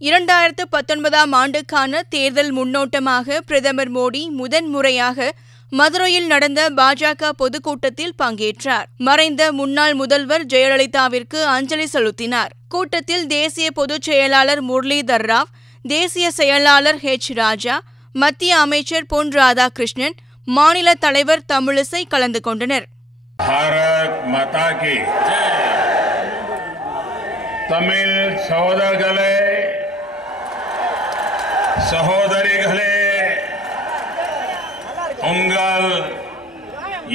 இரண்டாயிரத்து பத்தொன்பதாம் ஆண்டுக்கான தேர்தல் முன்னோட்டமாக பிரதமர் மோடி முதன்முறையாக மதுரையில் நடந்த பாஜக பொதுக்கூட்டத்தில் பங்கேற்றார். மறைந்த முன்னாள் முதல்வர் ஜெயலலிதாவிற்கு அஞ்சலி செலுத்தினார். கூட்டத்தில் தேசிய பொதுச் செயலாளர் முரளிதர் ராவ் தேசிய செயலாளர் ஹெச். ராஜா மத்திய அமைச்சர் பொன் ராதாகிருஷ்ணன் மாநில தலைவர் தமிழிசை கலந்து கொண்டனர். தமிழ் சகோதரர்களே சகோதரிகளே உங்கள்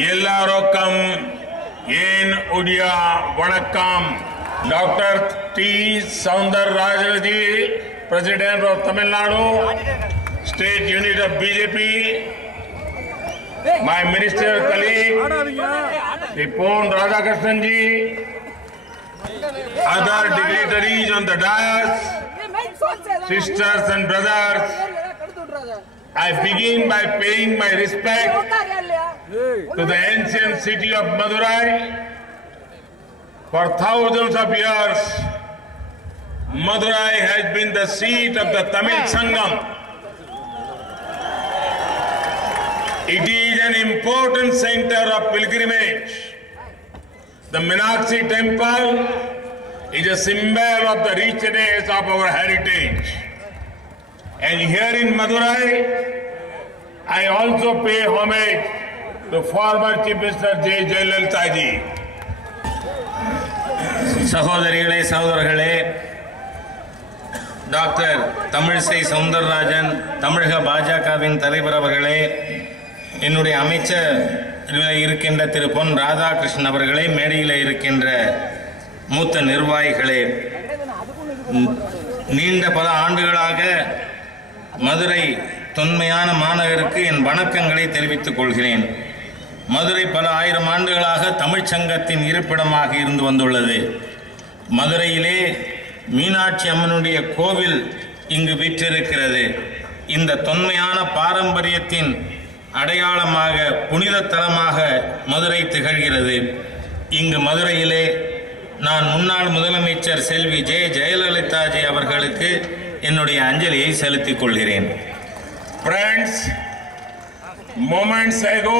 எல்லாருக்கும் ஏன் உடைய வணக்கம்? Doctor T. Soundar Rajavathi president of Tamil Nadu state unit of BJP my minister colleague Sri Pon Radhakrishnan ji, other dignitaries on the dais, sisters and brothers, I begin by paying my respect to the ancient city of Madurai. For thousands of years, Madurai has been the seat of the Tamil Sangam. It is an important center of pilgrimage. The Meenakshi temple is a symbol of the richness of our heritage. And here in Madurai, I also pay homage to former Chief Minister J. Jayalalitha ji. சகோதரிகளே சகோதரர்களே doctor Tamilisai Soundararajan தமிழக பாஜகவின் தலைவர் அவர்களே என்னுடைய அமைச்சர் இருக்கின்ற திரு பொன் ராதாகிருஷ்ணன் அவர்களே மேடையில் இருக்கின்ற மூத்த நிர்வாகிகளே நீண்ட பல ஆண்டுகளாக மதுரை தொன்மையான மாநகருக்கு என் வணக்கங்களை தெரிவித்துக் கொள்கிறேன். மதுரை பல ஆயிரம் ஆண்டுகளாக தமிழ்ச் சங்கத்தின் இருப்பிடமாக இருந்து வந்துள்ளது. மதுரையிலே மீனாட்சி அம்மனுடைய கோவில் இங்கு விற்றிருக்கிறது. இந்த தொன்மையான பாரம்பரியத்தின் அடையாளமாக புனித தலமாக மதுரை திகழ்கிறது. இங்கு மதுரையிலே நான் முன்னாள் முதலமைச்சர் செல்வி ஜெய ஜெயலலிதாஜி அவர்களுக்கு என்னுடைய அஞ்சலியை செலுத்திக் கொள்கிறேன் Friends, moments ago,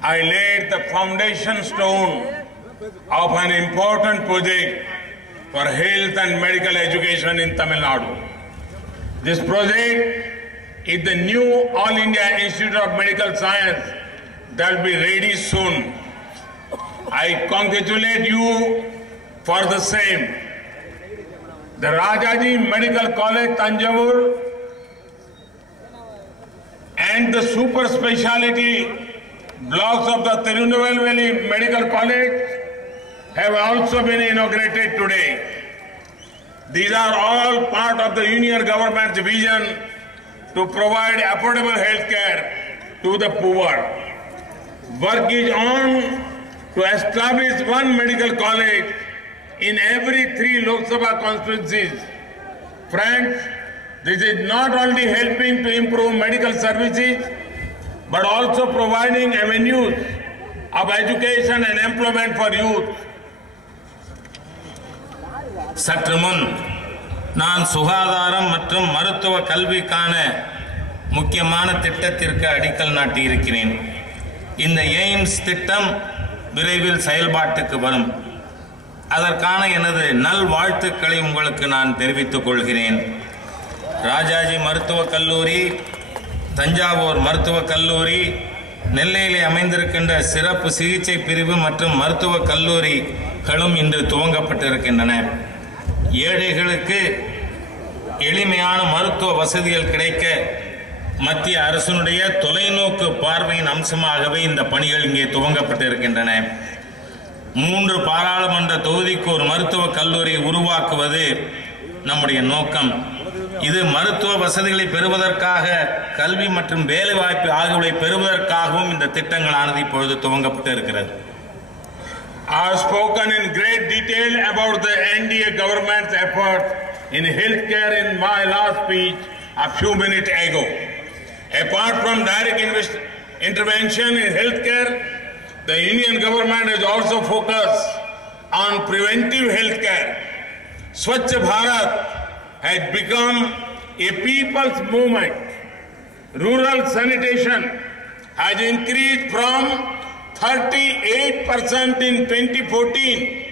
I laid the foundation stone of an important project for health and medical education in Tamil Nadu. This project is the new All India Institute of Medical Science that will be ready soon. I congratulate you for the same. The Rajaji Medical College, Tanjavur, and the super speciality blocks of the Tirunelveli Medical College have also been inaugurated today. These are all part of the union government's vision to provide affordable health care to the poor. Work is on to establish one medical college in every three Lok Sabha constituencies. Friends, this is not only helping to improve medical services, but also providing avenues of education and employment for youth. சற்று முன் நான் சுகாதாரம் மற்றும் மருத்துவ கல்விக்கான முக்கியமான திட்டத்திற்கு அடிக்கல் நாட்டியிருக்கிறேன் இந்த எய்ம்ஸ் திட்டம் விரைவில் செயல்பாட்டுக்கு வரும். அதற்கான எனது நல்வாழ்த்துக்களை உங்களுக்கு நான் தெரிவித்துக் கொள்கிறேன். ராஜாஜி மருத்துவக் கல்லூரி தஞ்சாவூர் மருத்துவக் கல்லூரி நெல்லையிலே அமைந்திருக்கின்ற சிறப்பு சிகிச்சை பிரிவு மற்றும் மருத்துவக் கல்லூரிகளும் இன்று துவங்கப்பட்டிருக்கின்றன. ஏழைகளுக்கு எளிமையான மருத்துவ வசதிகள் கிடைக்க மத்திய அரசினுடைய தொலைநோக்கு பார்வையின் அம்சமாகவே இந்த பணிகள் இங்கே துவங்கப்பட்டிருக்கின்றன. மூன்று பாராளுமன்ற தொகுதிக்கு ஒரு மருத்துவக் கல்லூரி உருவாக்குவது நம்முடைய நோக்கம். இது மருத்துவ வசதிகளை பெறுவதற்காக கல்வி மற்றும் வேலைவாய்ப்பு ஆகியவை பெறுவதற்காகவும் இந்த திட்டங்களானது இப்பொழுது துவங்கப்பட்டு இருக்கிறது I have spoken in great detail about the NDA government's efforts in healthcare in my last speech a few minutes ago. Apart from direct intervention in healthcare, the Indian government is also focused on preventive healthcare. Swachh Bharat has become a people's movement. Rural sanitation has increased from 38% in 2014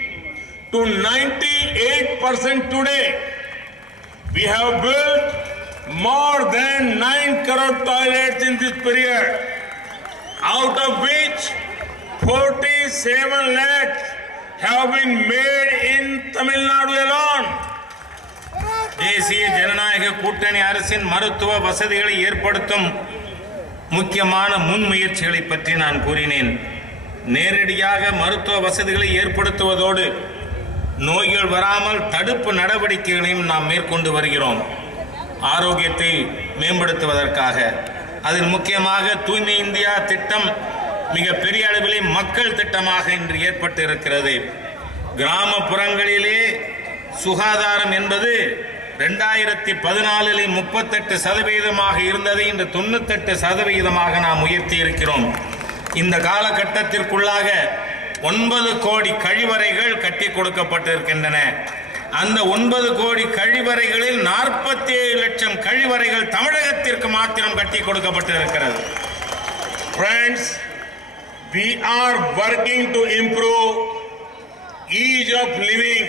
to 98% today. We have built more than 9 crore toilets in this period, out of which 47 lakhs have been made in Tamil Nadu alone. தேசிய ஜனநாயக கூட்டணி அரசின் மருத்துவ வசதிகளை ஏற்படுத்தும் முக்கியமான முன்முயற்சிகளை பற்றி நான் கூறினேன். நேரடியாக மருத்துவ வசதிகளை ஏற்படுத்துவதோடு நோய்கள் வராமல் தடுப்பு நடவடிக்கைகளையும் நாம் மேற்கொண்டு வருகிறோம். ஆரோக்கியத்தை மேம்படுத்துவதற்காக. அதில் முக்கியமாக தூய்மை இந்தியா திட்டம் மிக பெரிய அளவிலே மக்கள் திட்டமாக இன்று ஏற்பட்டு இருக்கிறது கிராமப்புறங்களிலே சுகாதாரம் என்பது ரெண்டாயிரத்தி பதினாலில் முப்பத்தெட்டு சதவீதமாக இருந்ததை இன்று தொண்ணூத்தெட்டு சதவீதமாக நாம் உயர்த்தி இருக்கிறோம் இந்த காலகட்டத்திற்குள்ளாக ஒன்பது கோடி கழிவறைகள் கட்டி கொடுக்கப்பட்டிருக்கின்றன. அந்த ஒன்பது கோடி கழிவறைகளில் நாற்பத்தி ஏழு லட்சம் கழிவறைகள் தமிழகத்திற்கு மாத்திரம் கட்டி கொடுக்கப்பட்டிருக்கிறது Friends, we are working to improve ease of living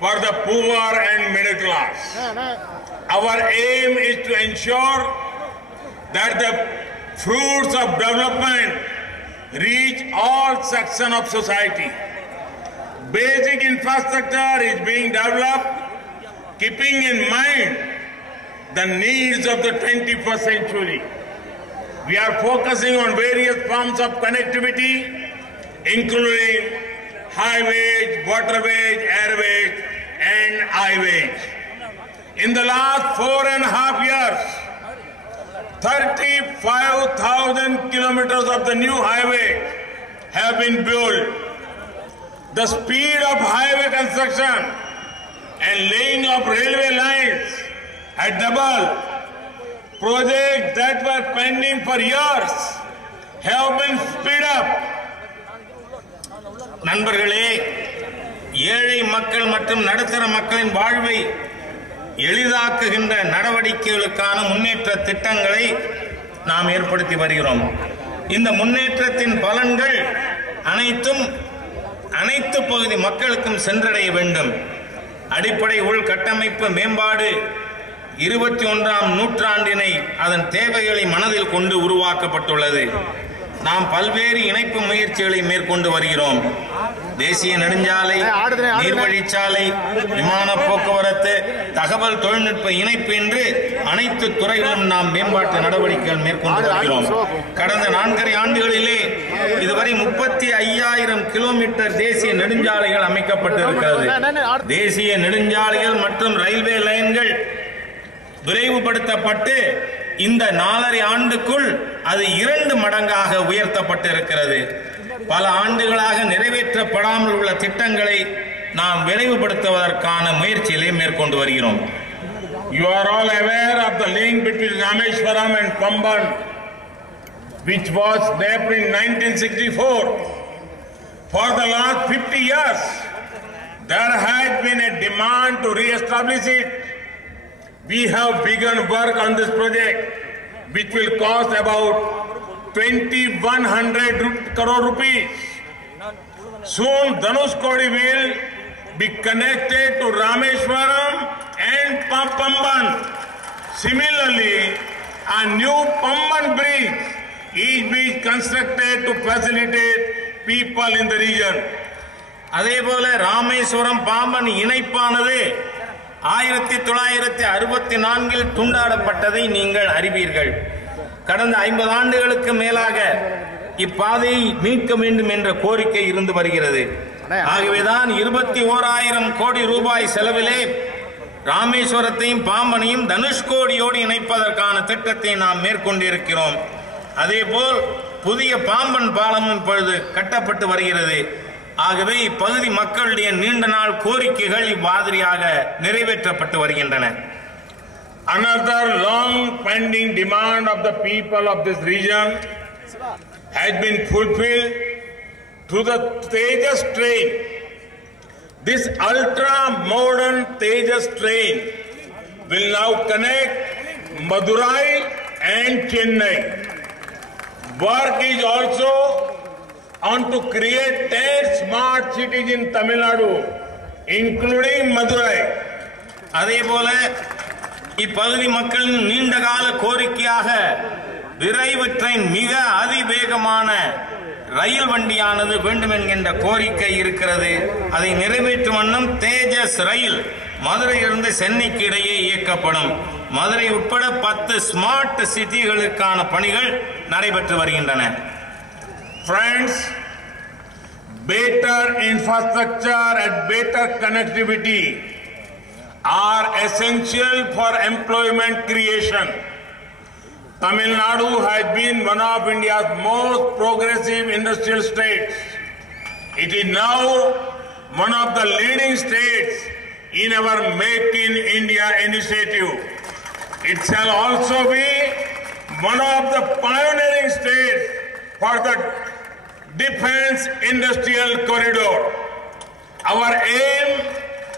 for the poor and middle class. Our aim is to ensure that the fruits of development reach all sections of society. Basic infrastructure is being developed keeping in mind the needs of the 21st century. We are focusing on various forms of connectivity, including highways, waterways, airways, and highways. In the last four and a half years, 35,000 kilometers of the new highway have been built. The speed of highway construction and laying of railway lines had doubled. Projects that were pending for years have been speed up. நண்பர்களே ஏழை மக்கள் மற்றும் நடுத்தர மக்களின் வாழ்வை எளிதாக்குகின்ற நடவடிக்கைகளுக்கான முன்னேற்ற திட்டங்களை நாம் ஏற்படுத்தி வருகிறோம் இந்த முன்னேற்றத்தின் பலன்கள் அனைத்தும் அனைத்து பகுதி மக்களுக்கும் சென்றடைய வேண்டும். அடிப்படை உள்கட்டமைப்பு மேம்பாடு இருபத்தி ஒன்றாம் நூற்றாண்டினை அதன் தேவைகளை மனதில் கொண்டு உருவாக்கப்பட்டுள்ளது. நாம் பல்வேறு இணைப்பு முயற்சிகளை மேற்கொண்டு வருகிறோம். தேசிய நெடுஞ்சாலை நீர்வழிச்சாலை விமான போக்குவரத்து தகவல் தொழில்நுட்ப இணைப்பு என்று அனைத்து துறைகளிலும் நாம் மேம்பாட்டு நடவடிக்கைகள் மேற்கொண்டு வருகிறோம். கடந்த நான்கரை ஆண்டுகளிலே இதுவரை முப்பத்தி ஐயாயிரம் கிலோமீட்டர் தேசிய நெடுஞ்சாலைகள் அமைக்கப்பட்டிருக்கிறது. தேசிய நெடுஞ்சாலைகள் மற்றும் ரயில்வே லைன்கள் விரைவுபடுத்தப்பட்டு இந்த நாலரை ஆண்டுக்குள் அது இரண்டு மடங்காக உயர்த்தப்பட்டிருக்கிறது பல ஆண்டுகளாக நிறைவேற்றப்படாமல் உள்ள திட்டங்களை நாம் விரைவுபடுத்துவதற்கான முயற்சிகளை மேற்கொண்டு வருகிறோம் You are all aware of the link between Rameshwaram and Pamban, which was there in 1964. For the last 50 years, there has been a demand to re-establish it. We have begun work on this project, which will cost about 2100 crore rupees. Soon Dhanushkodi will be connected to Rameshwaram and Pamban. Similarly, a new Pamban bridge is being constructed to facilitate people in the region. அதே போல ராமேஸ்வரம் பாம்பன் இணைப்பானது ஆயிரத்தி தொள்ளாயிரத்தி அறுபத்தி நான்கில் துண்டாடப்பட்டதை நீங்கள் அறிவீர்கள். கடந்த ஐம்பது ஆண்டுகளுக்கு மேலாக இப்பாதையை மீட்க வேண்டும் என்ற கோரிக்கை இருந்து வருகிறது. ஆகவேதான் இருபத்தி ஓராயிரம் கோடி ரூபாய் செலவிலே ராமேஸ்வரத்தையும் பாம்பனையும் தனுஷ்கோடியோடு இணைப்பதற்கான திட்டத்தை நாம் மேற்கொண்டிருக்கிறோம். அதேபோல் புதிய பாம்பன் பாலமும் இப்பொழுது கட்டப்பட்டு வருகிறது. ஆகவே இப்பகுதி மக்களுடைய நீண்ட நாள் கோரிக்கைகள் இவ்வாதிரியாக நிறைவேற்றப்பட்டு வருகின்றன Another long pending demand of the people of this region has been fulfilled through the Tejas train. This ultra modern Tejas train will now connect Madurai and Chennai. Work is also on to create 10 smart cities in Tamil Nadu, including Madurai. அதே போல இப்பகுதி மக்களின் நீண்டகால கோரிக்கையாக விரைவு train மிக அதிவேகமான ரயில் வண்டியானது வேண்டும் என்கின்ற கோரிக்கை இருக்கிறது. அதை நிறைவேற்றும் வண்ணம் தேஜஸ் ரயில் மதுரையிலிருந்து சென்னைக்கு இடையே இயக்கப்படும். மதுரை உட்பட பத்து ஸ்மார்ட் சிட்டிகளுக்கான பணிகள் நடைபெற்று வருகின்றன. Friends, better infrastructure and better connectivity are essential for employment creation. Tamil Nadu has been one of India's most progressive industrial states. It is now one of the leading states in our Make in India initiative. It shall also be one of the pioneering states for the defense industrial corridor. Our aim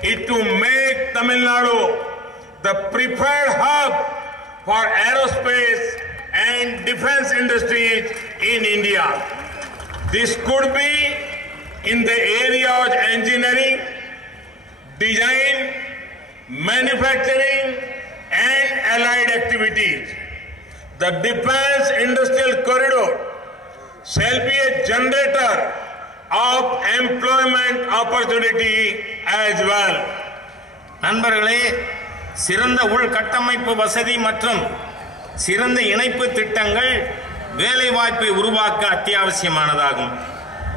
is to make Tamil Nadu the preferred hub for aerospace and defense industries in India. This could be in the areas of engineering, design, manufacturing, and allied activities. The defense industrial corridor shall be a generator of employment opportunity as well. நண்பர்களே சிறந்த உள்கட்டமைப்பு வசதி மற்றும் சிறந்த இணைப்பு திட்டங்கள் வேலைவாய்ப்பை உருவாக்க அத்தியாவசியமானதாகும்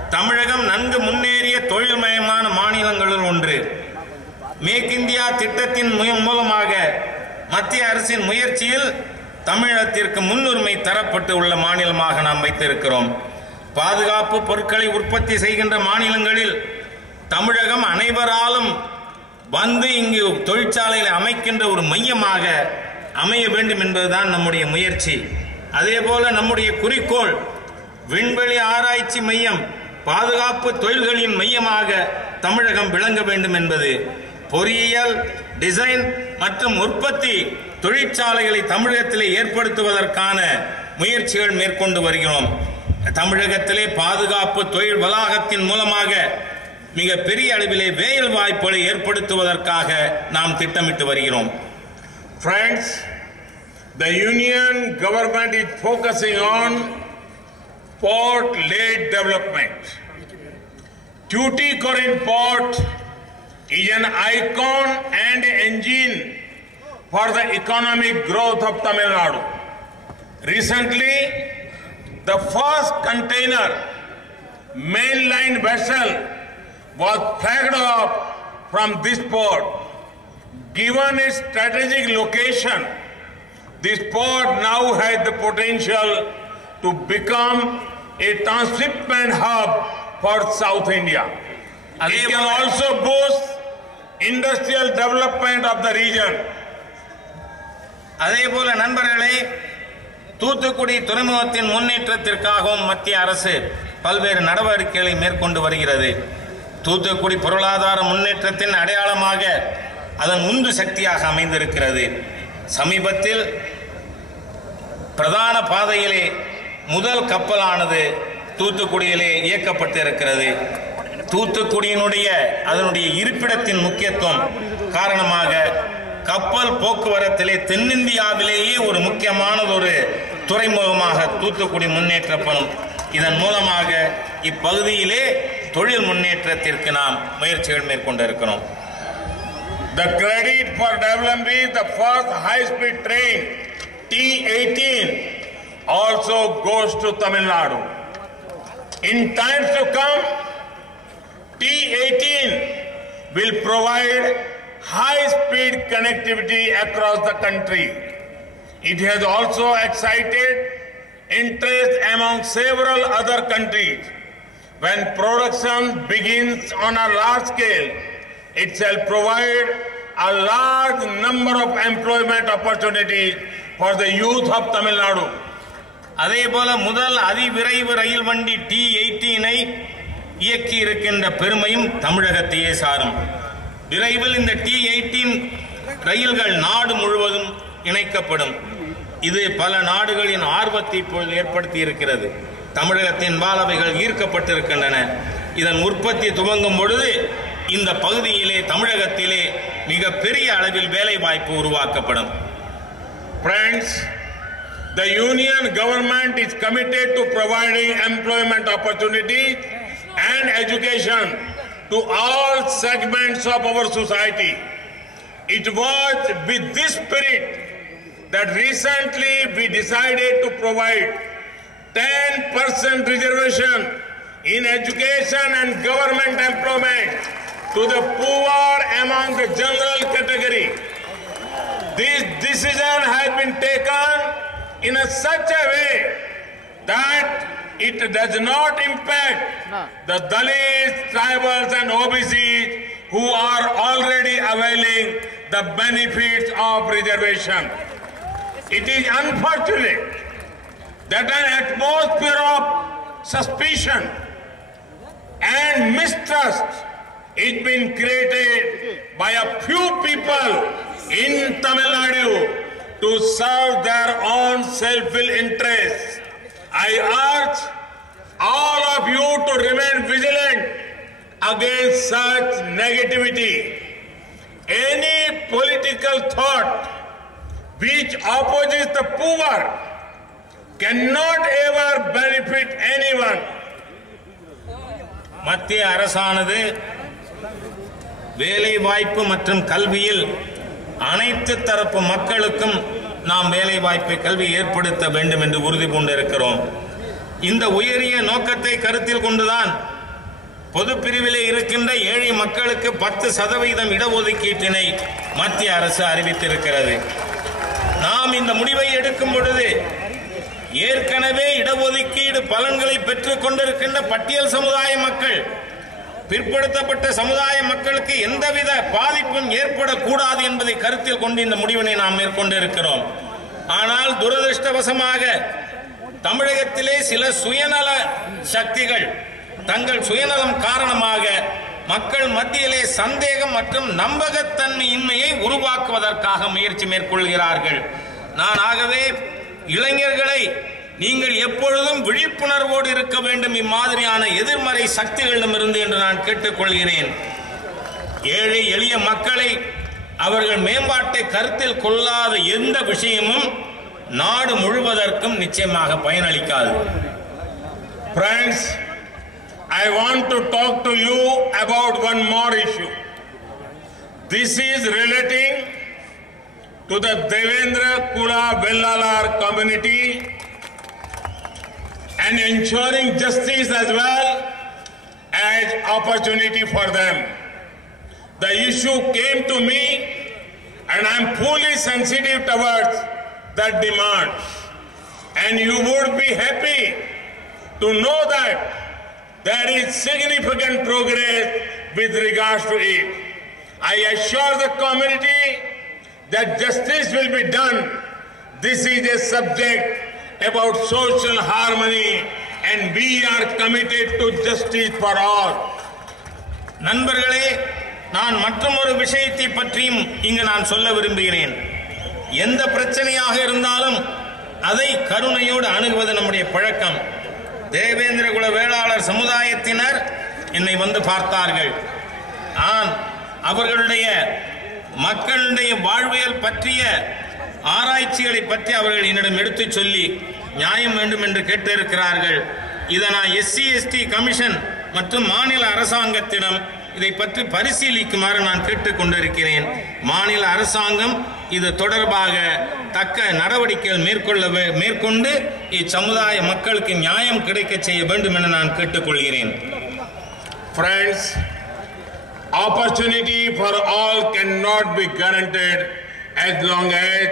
தமிழகம் நன்கு முன்னேறிய தொழில்மயமான மாநிலங்களுள் ஒன்று மேக் இந்தியா திட்டத்தின் மூலமாக மத்திய அரசின் முயற்சியில் தமிழகத்திற்கு முன்னுரிமை தரப்பட்டு உள்ள மாநிலமாக நாம் வைத்திருக்கிறோம். பாதுகாப்பு பொருட்களை உற்பத்தி செய்கின்ற மாநிலங்களில் தமிழகம் அனைவராலும் வந்து இங்கு தொழிற்சாலையில் அமைக்கின்ற ஒரு மையமாக அமைய வேண்டும் என்பதுதான் நம்முடைய முயற்சி. அதே போல நம்முடைய குறிக்கோள் விண்வெளி ஆராய்ச்சி மையம் பாதுகாப்பு தொழில்களின் மையமாக தமிழகம் விளங்க வேண்டும் என்பது பொறியியல் டிசைன் மற்றும் உற்பத்தி தொழிற்சாலைகளை தமிழகத்திலே ஏற்படுத்துவதற்கான முயற்சிகள் மேற்கொண்டு வருகிறோம் தமிழகத்திலே பாதுகாப்பு தொழில் வளாகத்தின் மூலமாக மிக பெரிய அளவிலே வேல் வாய்ப்புகளை ஏற்படுத்துவதற்காக நாம் திட்டமிட்டு வருகிறோம் Friends, the union government is focusing on port-led development. Tuticorin Port is an icon and engine for the economic growth of Tamil Nadu. Recently, the first container mainline vessel was flagged off from this port. Given its strategic location, this port now has the potential to become a transshipment hub for South India. It can also boost industrial development of the region அதே போல நண்பர்களே தூத்துக்குடி துறைமுகத்தின் முன்னேற்றத்திற்காகவும் மத்திய அரசு பல்வேறு நடவடிக்கைகளை மேற்கொண்டு வருகிறது. தூத்துக்குடி பொருளாதார முன்னேற்றத்தின் அடையாளமாக அதன் உந்து சக்தியாக அமைந்திருக்கிறது. சமீபத்தில் பிரதான பாதையிலே முதல் கப்பலானது தூத்துக்குடியிலே இயக்கப்பட்டு இருக்கிறது தூத்துக்குடியினுடைய அதனுடைய இருப்பிடத்தின் முக்கியத்துவம் காரணமாக கப்பல் போக்குவரத்திலே தென்னிந்தியாவிலேயே ஒரு முக்கியமானது ஒரு துறைமுகமாக தூத்துக்குடி முன்னேற்றப்படும் இதன் மூலமாக இப்பகுதியிலே தொழில் முன்னேற்றத்திற்கு நாம் முயற்சிகள் மேற்கொண்டிருக்கிறோம் The credit for developing the first high-speed train T18 also goes to Tamil Nadu. In times to come, T18 will provide high-speed connectivity across the country. It has also excited interest among several other countries. When production begins on a large scale, it shall provide a large number of employment opportunities for the youth of Tamil Nadu. அதே போல முதல் அதிவிரைவு ரயில் வண்டி D எயிட்டீனை இயக்கி இருக்கின்ற பெருமையும் தமிழகத்தையே சாரும். விரைவில் இந்த டி எயிட்டீன் ரயில்கள் நாடு முழுவதும் இணைக்கப்படும். இது பல நாடுகளின் ஆர்வத்தை இப்பொழுது ஏற்படுத்தி இருக்கிறது. தமிழகத்தின் மாலவைகள் ஈர்க்கப்பட்டிருக்கின்றன. இதன் உற்பத்தி துவங்கும் பொழுது இந்த பகுதியிலே தமிழகத்திலே மிக பெரிய அளவில் வேலை வாய்ப்பு உருவாக்கப்படும். Friends, the union government is committed to providing employment opportunities and education to all segments of our society. It was with this spirit that recently we decided to provide 10% reservation in education and government employment to the poor among the general category. This decision has been taken in a such a way that it does not impact the Dalits, tribals and OBCs who are already availing the benefits of reservation. It is unfortunate that an atmosphere of suspicion and mistrust is being created by a few people in Tamil Nadu to serve their own self-will interests. I urge all of you to remain vigilant against such negativity. Any political thought which opposes the poor cannot ever benefit anyone. மத்திய அரசானது வேலை வாய்ப்பு மற்றும் கல்வியில் அனைத்து தரப்பு மக்களுக்கும் நாம் வேலை வாய்ப்பு கல்வி ஏற்படுத்த வேண்டும் என்று உறுதி பூண்டிருக்கிறோம். இந்த உயரிய நோக்கத்தை கருத்தில் கொண்டுதான் பொது பிரிவிலே இருக்கின்ற ஏழை மக்களுக்கு பத்து சதவீதம் இடஒதுக்கீட்டினை மத்திய அரசு அறிவித்திருக்கிறது. நாம் இந்த முடிவை எடுக்கும் பொழுது ஏற்கனவே இடஒதுக்கீடு பலன்களை பெற்றுக் கொண்டிருக்கின்ற பட்டியல் சமுதாய மக்கள் பிற்படுத்தப்பட்ட சமுதாய மக்களுக்கு எந்தவித பாதிப்பும் ஏற்படக்கூடாது என்பதை கருத்தில் கொண்டு இந்த முடிவினை நாம் மேற்கொண்டிருக்கிறோம். ஆனால் துரதிருஷ்டவசமாக தமிழகத்திலே சில சுயநல சக்திகள் தங்கள் சுயநலம் காரணமாக மக்கள் மத்தியிலே சந்தேகம் மற்றும் நம்பகத்தன்மையின்மையை உருவாக்குவதற்காக முயற்சி மேற்கொள்கிறார்கள். நான் ஆகவே இளைஞர்களை நீங்கள் எப்பொழுதும் விழிப்புணர்வோடு இருக்க வேண்டும் இம்மாதிரியான எதிர்மறை சக்திகளிடமிருந்து என்று நான் கேட்டுக்கொள்கிறேன் ஏழை எளிய மக்களை அவர்கள் மேம்பாட்டை கருத்தில் கொள்ளாத எந்த விஷயமும் நாடு முழுவதற்கும் நிச்சயமாக பயனளிக்காது Friends, I want to talk to you about one more issue. This is relating to the Devendra Kula Vellalar community and ensuring justice as well as opportunity for them. The issue came to me and I'm fully sensitive towards that demand. And you would be happy to know that there is significant progress with regards to it. I assure the community that justice will be done. This is a subject about social harmony and we are committed to justice for all. நண்பர்களே நான் மற்றொரு விஷயத்தை பற்றியும் இங்கு நான் சொல்ல விரும்புகிறேன். எந்த பிரச்சனையாக இருந்தாலும் அதை கருணையோடு அணுகுவது நம்முடைய பழக்கம். தேவேந்திர குல வேளாளர் சமுதாயத்தினர் என்னை வந்து பார்த்தார்கள். நான் அவர்களுடைய மக்களுடைய வாழ்வியல் பற்றிய ஆராய்ச்சிகளை பற்றி அவர்கள் என்னிடம் எடுத்துச் சொல்லி நியாயம் வேண்டும் என்று கேட்டிருக்கிறார்கள். இதை நான் எஸ்சி எஸ்டி கமிஷன் மற்றும் மாநில அரசாங்கத்திடம் இதை பற்றி பரிசீலிக்குமாறு நான் கேட்டுக்கொண்டிருக்கிறேன் மாநில அரசாங்கம் இது தொடர்பாக தக்க நடவடிக்கைகள் மேற்கொள்ள மேற்கொண்டு இச்சமுதாய மக்களுக்கு நியாயம் கிடைக்க செய்ய வேண்டும் என நான் கேட்டுக்கொள்கிறேன் Friends, opportunity for all cannot be guaranteed as long as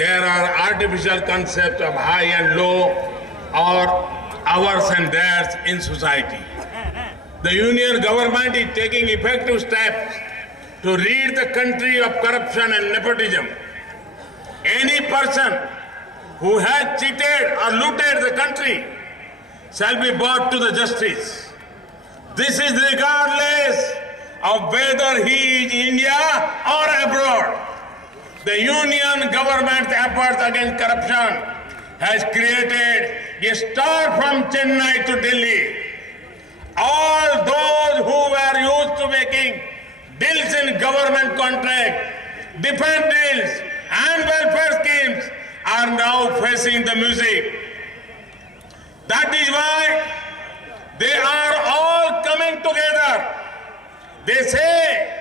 there are artificial concepts of high and low or ours and theirs in society. The union government is taking effective steps to rid the country of corruption and nepotism. Any person who has cheated or looted the country shall be brought to the justice. This is regardless of whether he is in India or abroad. The union government's efforts against corruption has created a star from Chennai to Delhi. All those who were used to making deals in government contract, defense deals, and welfare schemes are now facing the music. That is why they are all coming together. They say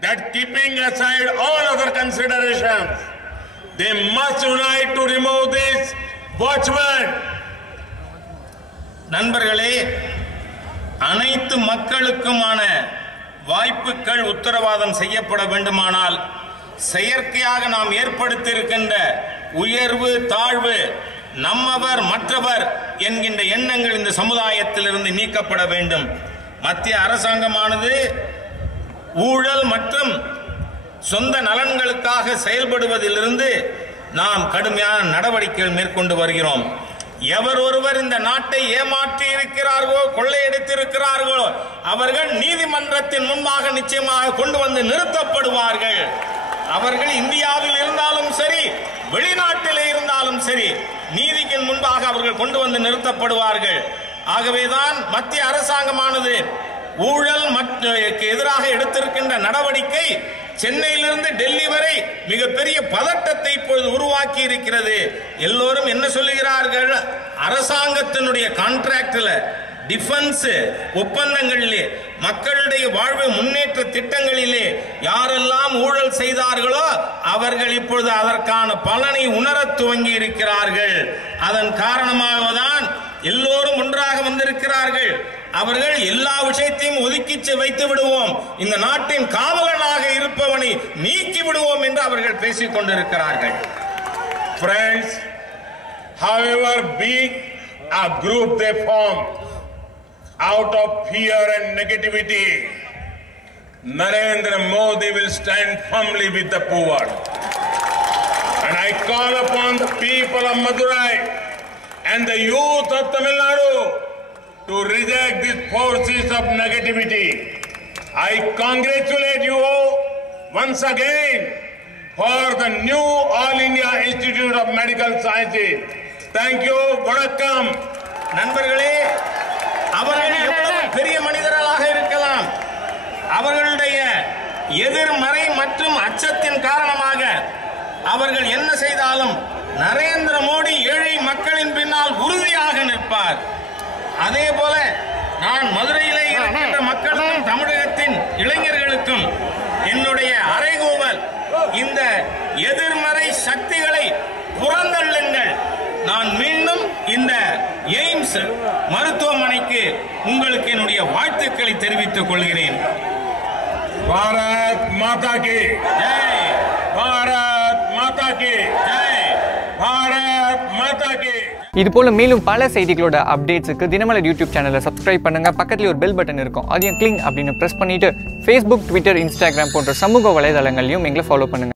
that keeping aside all other considerations, they must unite to remove this watchman. நண்பர்களே அனைத்து மக்களுக்குமான வாய்ப்புகள் உத்தரவாதம் செய்யப்பட வேண்டுமானால் செயற்கையாக நாம் ஏற்படுத்தியிருக்கின்ற உயர்வு தாழ்வு நம்மவர் மற்றவர் என்கின்ற எண்ணங்கள் இந்த சமுதாயத்திலிருந்து நீக்கப்பட வேண்டும் மத்திய அரசாங்கமானது ஊழல் மற்றும் சொந்த நலன்களுக்காக செயல்படுவதிலிருந்து நாம் கடுமையான நடவடிக்கைகள் மேற்கொண்டு வருகிறோம். எவர் ஒருவர் இந்த நாட்டை ஏமாற்றி இருக்கிறார்களோ கொள்ளையடித்திருக்கிறார்களோ அவர்கள் நீதிமன்றத்தின் முன்பாக நிச்சயமாக கொண்டு வந்து நிறுத்தப்படுவார்கள். அவர்கள் இந்தியாவில் இருந்தாலும் சரி வெளிநாட்டில் இருந்தாலும் சரி நீதிக்கு முன்பாக அவர்கள் கொண்டு வந்து நிறுத்தப்படுவார்கள். ஆகவேதான் மத்திய அரசாங்கமானது ஊழல் மற்ற எதிராக எடுத்திருக்கின்ற நடவடிக்கை சென்னையிலிருந்து டெல்லி வரை மிகப்பெரிய பதட்டத்தை இப்பொழுது உருவாக்கி இருக்கிறது. எல்லோரும் என்ன சொல்லுகிறார்கள்? அரசாங்கத்தினுடைய கான்ட்ராக்டில் டிஃபென்ஸ் ஒப்பந்தங்களிலே மக்களுடைய வாழ்வு முன்னேற்ற திட்டங்களிலே யாரெல்லாம் ஊழல் செய்தார்களோ அவர்கள் இப்பொழுது அதற்கான பலனை உணரத் துவங்கி இருக்கிறார்கள். அதன் காரணமாக தான் எல்லோரும் ஒன்றாக வந்திருக்கிறார்கள். அவர்கள் எல்லா விஷயத்தையும் ஒதுக்கி வைத்து விடுவோம் இந்த நாட்டின் காவலனாக இருப்பவனை நீக்கி விடுவோம் என்று அவர்கள் பேசிக் கொண்டிருக்கிறார்கள் Friends, however big a group they form, out of fear and negativity, Narendra Modi will stand firmly with the poor. And I call upon the people of Madurai and the youth of Tamil Nadu to reject these forces of negativity. I congratulate you once again for the new All India Institute of Medical Sciences. Thank you. Vanakkam. நண்பர்களே அவர்கள் எவ்வளவு பெரிய மனிதர்களாக இருக்கலாம் அவர்களுடைய எதிர்மறை மற்றும் அச்சத்தின் காரணமாக அவர்கள் என்ன செய்தாலும் நரேந்திர மோடி ஏழை மக்களின் பின்னால் உறுதியாக நிற்பார் அதே போல நான் மதுரையிலே இருக்கின்ற மக்களுக்கும் தமிழகத்தின் இளைஞர்களுக்கும் என்னுடைய அறைகூவல் இந்த எதிர்மறை சக்திகளை புறந்தள்ளுங்கள் நான் மீண்டும் இந்த எய்ம்ஸ் மருத்துவமனைக்கு உங்களுக்கு என்னுடைய வாழ்த்துக்களை தெரிவித்துக் கொள்கிறேன் Bharat Mata ki. Jai Bharat Mata ki. Jai Bharat Mata ki. இது போல மேலும் பல செய்திகளோட அப்டேட்ஸுக்கு தினமலர் யூடியூப் சேனலை சப்ஸ்கிரைப் பண்ணுங்க. பக்கத்துல ஒரு பெல் பட்டன் இருக்கும். அதையும் கிளிங் அப்படின்னு ப்ரெஸ் பண்ணிட்டு ஃபேஸ்புக் ட்விட்டர் இன்ஸ்டாகிராம் போன்ற சமூக வலைதளங்களையும் எங்களை ஃபாலோ பண்ணுங்க.